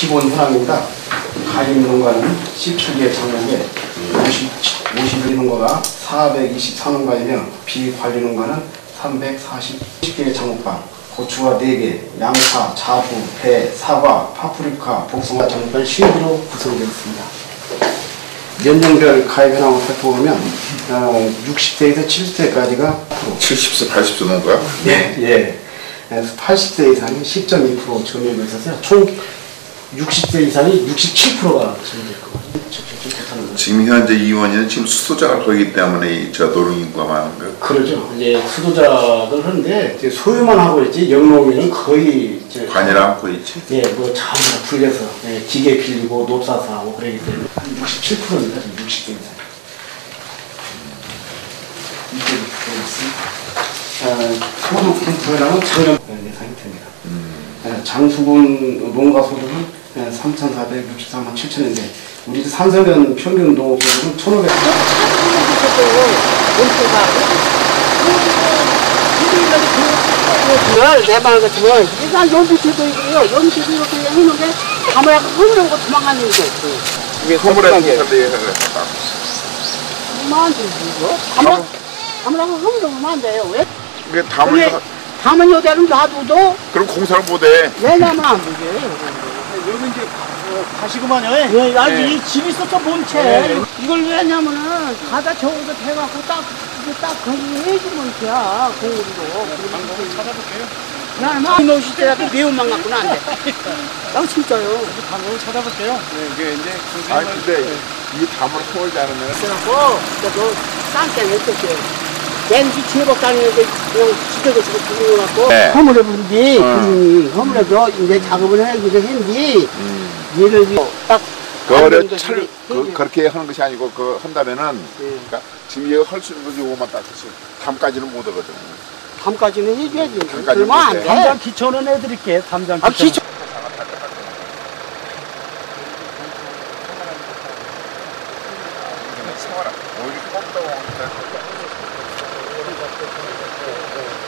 기본 현황입니다. 가림 농가는 17개 장목에 50, 51 농가가 424농가이며 비관리 농가는 340개 장목방 고추가 4개, 양파, 자두, 배, 사과, 파프리카, 복숭아 장목별 10개로 구성되어 있습니다. 연령별 가입 현황을 살펴보면 어, 60세에서 70세까지가 70세, 80세 되는 거야? 예, 예. 그래서 80세 이상이 10.2% 점유율이 있어서요. 총 60세 이상이 67%가 점유될 거거든요. 좀 못하는 거죠. 지금 현재 이원이는 지금 수도자가 거기 때문에 이저 노령인구가 많은 거예요. 그러죠. 이제 수도작을 하는데 이제 소유만 하고 있지 영농민은 거의 이제 관이랑 않고 있지. 예, 뭐다 풀려서 예, 기계 빌리고 높사서 하고 그러기 때문에 한 67%입니다. 60세 이상. 이게 있습니다. 소득 분포량은 작년 예상이 됩니다. 예, 장수군 농가 소득은 3,463만 7천인데 우리 산서면 평균 농업 소득은 1,500. 그걸 내말 같으면 일단 연비체도 있고요. 연비체도 이렇게 해놓은데 가만히 흐르고 도망가는 게 없고. 이게 공사를 그만 좀 이거. 가만 가만히 안 돼요. 왜? 이게 담을 가만히 여대로 놔둬도 그럼 공사를 못해. 왜냐면 안 되죠. 가시구만요. 왜? 아니 네. 이 집이 있었어 본체. 네. 이걸 왜냐면은 가다 저기서 대갖고 딱 이게 딱 거기 해주면 돼야 공으로. 방법을 찾아볼게요. 이놈 시대라도 매운맛 갖고는 안 돼. 나 진짜요. 방법을 찾아볼게요. 네, 이게 이제 아니 선생님은 근데 이 담을 소홀지 않으면 그래갖고 그래서 쌍깨를 했었어요. 왠지 제법 다니는데 그냥 집에서 지금 들어갖고 네. 허물에 부르지 그 허물에서 이제 작업을 해기도 했는데 얘를 딱 그거를 만든 철 그, 그렇게 하는 것이 아니고 그 한다면은 네. 그러니까 지금 얘가 할수 있는 것이 딱 했어. 담까지는 못 하거든. 담까지는 해줘야지 담까지는 그러면 안 못해. 돼. 담장 기초는 해드릴게. 담장 아 기초. すごい。